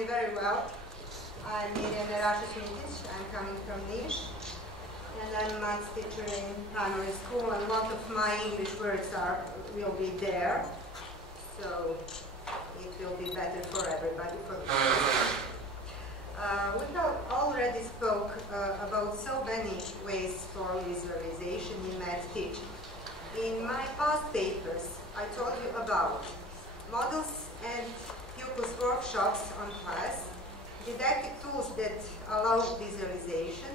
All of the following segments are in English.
me very well. I'm Mirjana Rašić Mitić. I'm coming from Niš, and I'm a maths teacher in primary school, and a lot of my English words will be there, so it will be better for everybody. We have already spoke about so many ways for visualization in math teaching. In my past papers, I told you about models and pupils' workshops on class, didactic tools that allow visualization,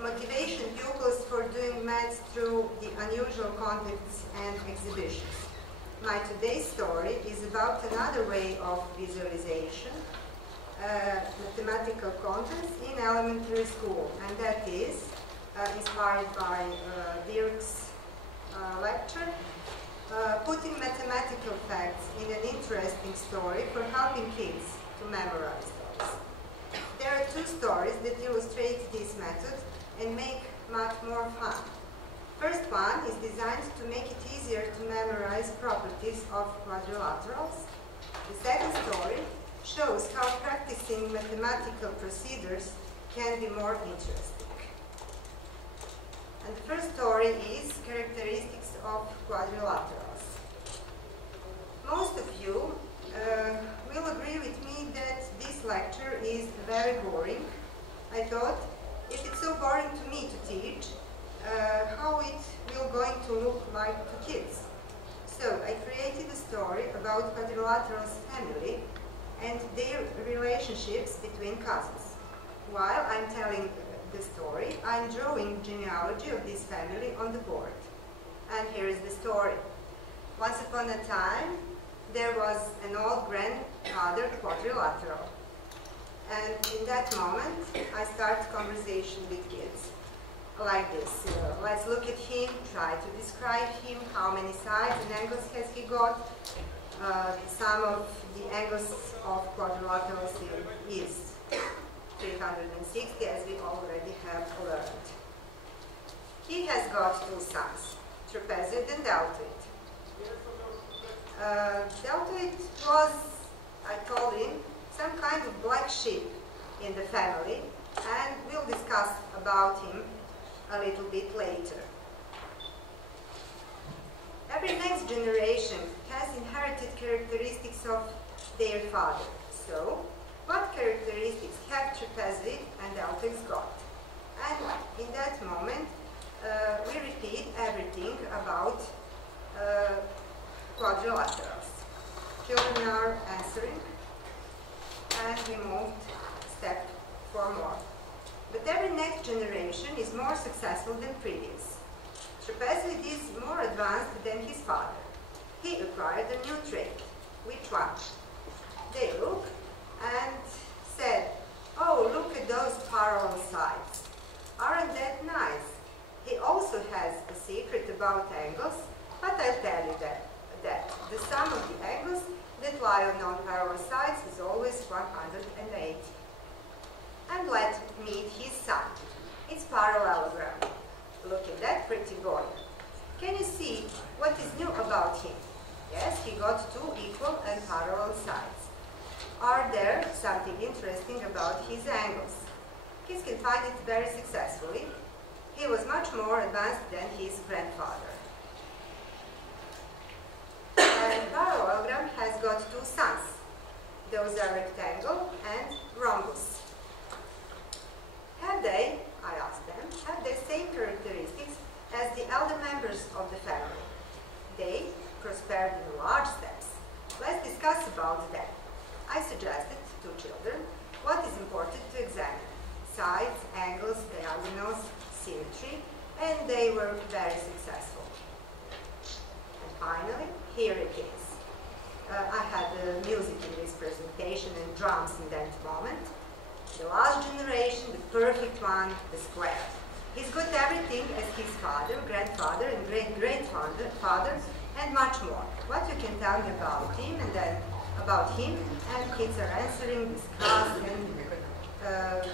motivation pupils for doing math through the unusual contexts and exhibitions. My today's story is about another way of visualization, mathematical contents in elementary school, and that is inspired by Dirk's lecture, putting mathematical facts in an interesting story for helping kids to memorize those. There are two stories that illustrate this method and make math more fun. First one is designed to make it easier to memorize properties of quadrilaterals. The second story shows how practicing mathematical procedures can be more interesting. And the first story is characteristics of quadrilaterals. Most of you will agree with me that this lecture is very boring. I thought, if it's so boring to me to teach, how it will going to look like to kids. So I created a story about quadrilaterals family and their relationships between cousins. While I'm telling the story, I'm drawing genealogy of this family on the board. And here is the story. Once upon a time, there was an old grandfather quadrilateral. And in that moment, I start conversation with kids like this. Let's look at him, try to describe him, how many sides and angles has he got. The sum of the angles of quadrilaterals is 360, as we already have learned. He has got two sons, trapezoid and deltoid. Deltoid was, I told him, some kind of black sheep in the family, and we'll discuss about him a little bit later. Every next generation has inherited characteristics of their father. So, what characteristics have trapezoid and deltoids got? And in that moment, we repeat everything about quadrilaterals. Children are answering, and we moved step 4 more. But every next generation is more successful than previous. Trapezoid is more advanced than his father. He acquired a new trait. Which one? They look and said, "Oh, look at those parallel sides. Aren't that nice?" He also has a secret about angles, but I'll tell you that the sum of the angles that lie on non-parallel sides is always 180. And let's meet his son. It's parallelogram. Look at that pretty boy. Can you see what is new about him? Yes, he got two equal and parallel sides. Are there something interesting about his angles? Kids can find it very successfully. He was much more advanced than his grandfather. And parallelogram has got two sons. Those are rectangle and rhombus. Have they, I asked them, have the same characteristics as the elder members of the family? They prospered in large steps. Let's discuss about that. I suggested to children what is important to examine: sides, angles, diagonals, symmetry, and they were very successful. And finally, here it is. I had music in this presentation and drums in that moment. The last generation, the perfect one, the square. He's got everything as his father, grandfather, and great-great-father, and much more. What you can tell me about him, and then about him, and kids are answering, discuss, and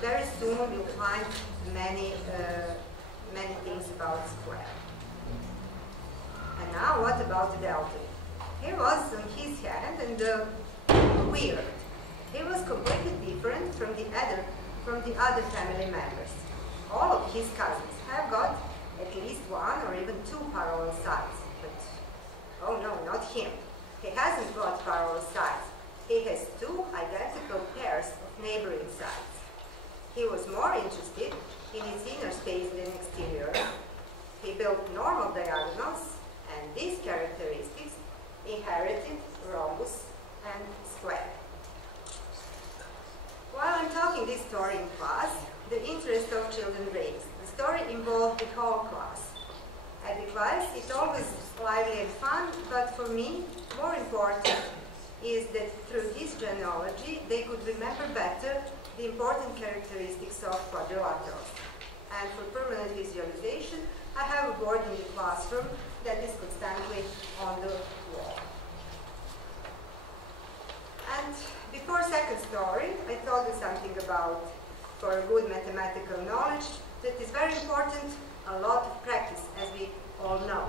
very soon you'll find many things about square. And now, what about the deltoid? He was on his hand, and weird. He was completely different from the other family members. All of his cousins have got at least one or even two parallel sides, but oh no, not him. He hasn't got parallel sides. He has two identical pairs of neighboring sides. He was more interested in its inner space than exterior. He built normal diagonals, and these characteristics inherited rhombus and square. While I'm talking this story in class, the interest of children raised. The story involved the whole class. At the class, it's always lively and fun, but for me, more important is that through this genealogy, they could remember better the important characteristics of quadrilaterals. And for permanent visualization, I have a board in the classroom that is constantly on the wall. And before second story, I told you something about, for good mathematical knowledge, that is very important, a lot of practice, as we all know.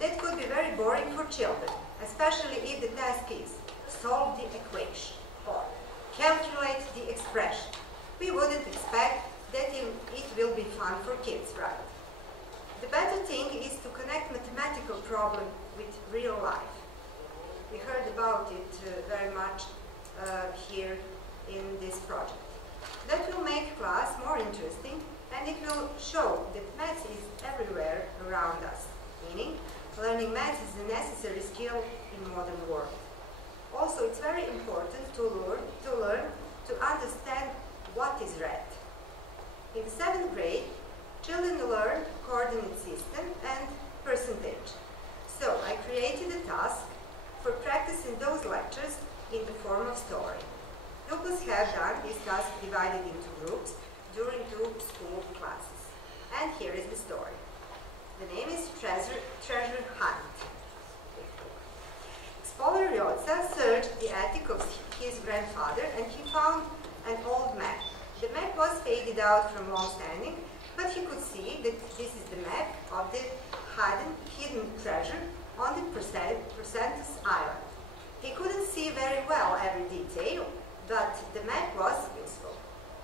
That could be very boring for children, especially if the task is solve the equation or calculate the expression. We wouldn't expect that it will be fun for kids, right? The better thing is to connect mathematical problem with real life. We heard about it very much here in this project. That will make class more interesting, and it will show that maths is everywhere around us, meaning learning maths is a necessary skill in modern world. Also, it's very important to learn to understand what is red. In the 7th grade, children learn coordinate system and percentage. So I created a task for practicing those lectures in the form of story. Pupils have done this task divided into groups during 2 school classes. And here is the story. The name is Treasure Hunt. Explorer searched the attic of his grandfather and he found an old map. The map was faded out from long standing, but he could see that this is the map of the hidden treasure on the Percentus Island. He couldn't see very well every detail, but the map was useful.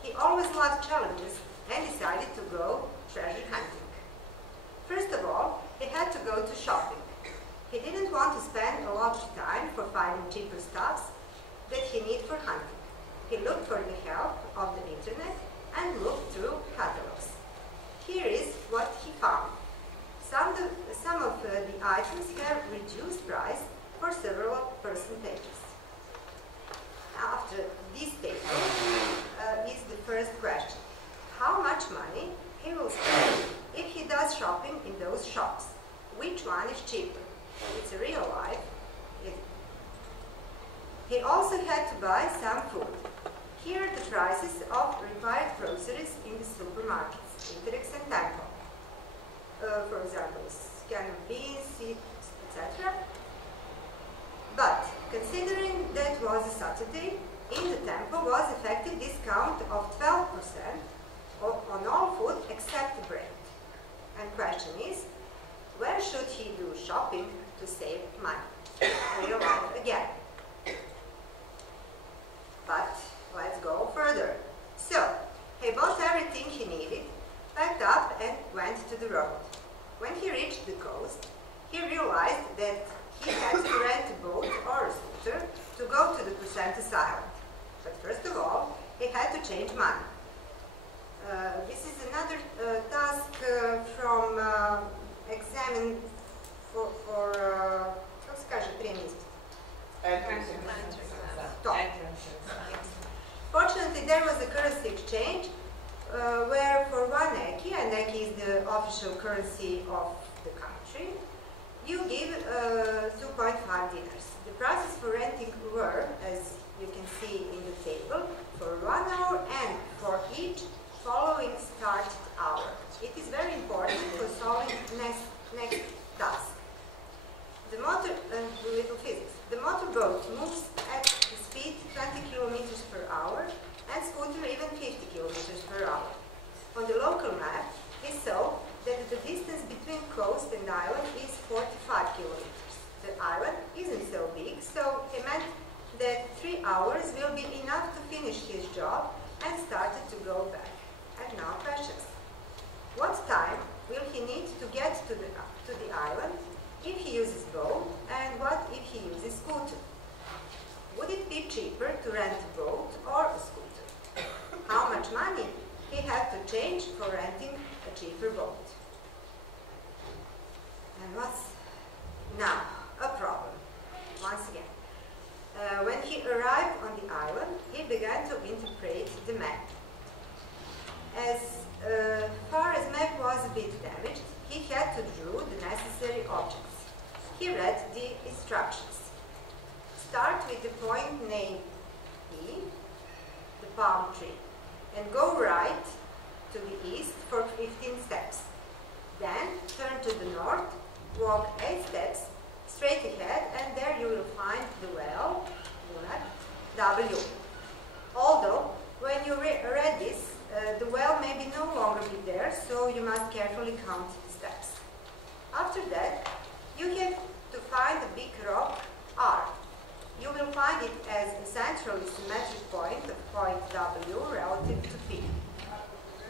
He always loved challenges and decided to go treasure hunting. First of all, he had to go to shopping. He didn't want to spend a lot of time for finding cheaper stuffs that he needed for hunting. He looked for the help of the internet and looked through catalogs. Here is what he found. Some of the items have reduced price for several percentages. After this table is the first question. How much money he will spend if he does shopping in those shops? Which one is cheaper? It's a real life. He also had to buy some food. Here are the prices of required groceries in the supermarkets, Interix and Tempo. For example, can of beans, seeds, etc. But considering that was a Saturday, in the Tempo was effective discount of 12% on all food except bread. And question is, where should he do shopping to save money? Real life again. But let's go further. So, he bought everything he needed, packed up and went to the road. When he reached the coast, he realized that he had to rent a boat or a scooter to go to the Percentus Island. But first of all, he had to change money. This is another task from exam for kako se kaže prijemni ispit? Fortunately, there was a currency exchange where for 1 eki, and eki is the official currency of the country, you give 2.5 dinars. The prices for renting were, as you can see in the table, for 1 hour and for each following start hour. It is very important for solving next task. The motor, little physics. The motorboat moves at the speed 20 kilometers per hour and scooter even 50 kilometers per hour. On the local map, we saw that the distance between coast and island is 45 kilometers. The island isn't so big, so he meant that 3 hours will be enough to finish his job and started to go back. And now questions. What time will he need to get to the island if he uses boat, and what if he uses scooter? Would it be cheaper to rent a boat or a scooter? How much money he had to change for renting a cheaper boat? And what's now a problem? Once again, when he arrived on the island, he began to interpret the map. As far as map was a bit damaged, he had to draw the necessary objects. He read the instructions. Start with the point named E, the palm tree, and go right to the east for 15 steps. Then turn to the north, walk 8 steps straight ahead, and there you will find the well, W. Although, when you read this, the well may be no longer be there, so you must carefully count the steps. After that, you have to find the big rock R. You will find it as a centrally symmetric point of point W relative to P.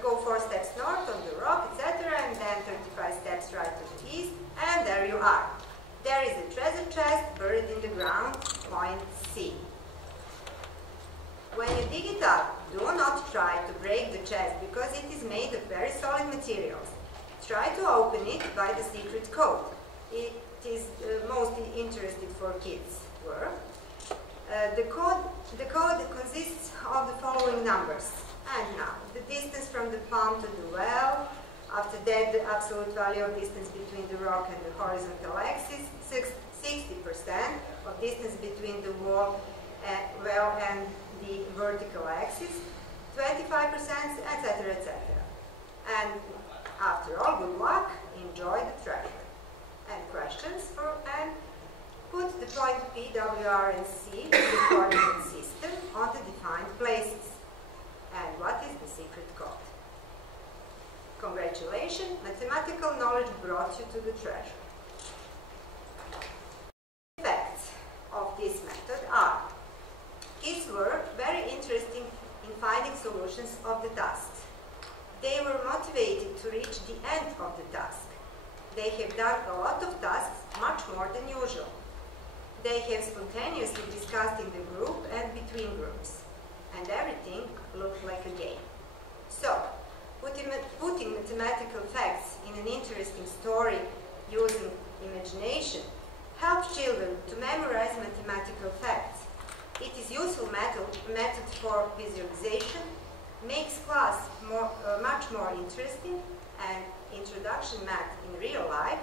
Go 4 steps north on the rock, etc., and then 35 steps right to the east, and there you are. There is a treasure chest buried in the ground, point C. When you dig it up, do not try to break the chest because it is made of very solid materials. Try to open it by the secret code. It is mostly interesting for kids' work. The code consists of the following numbers. And now, the distance from the palm to the well. After that, the absolute value of distance between the rock and the horizontal axis. 60% of distance between the well and the vertical axis. 25%, etc., etc. And after all, good luck. Enjoy the treasure. And questions and put the point P, W, R, and C in the coordinate system on the defined places. And what is the secret code? Congratulations, mathematical knowledge brought you to the treasure. Effects of this method are: kids were very interested in finding solutions of the tasks. They were motivated to reach the end of the task. They have done a lot of tasks, much more than usual. They have spontaneously discussed in the group and between groups. And everything looked like a game. So, putting mathematical facts in an interesting story using imagination helps children to memorize mathematical facts. It is a useful method for visualization, makes class much more interesting, and introduction math in real life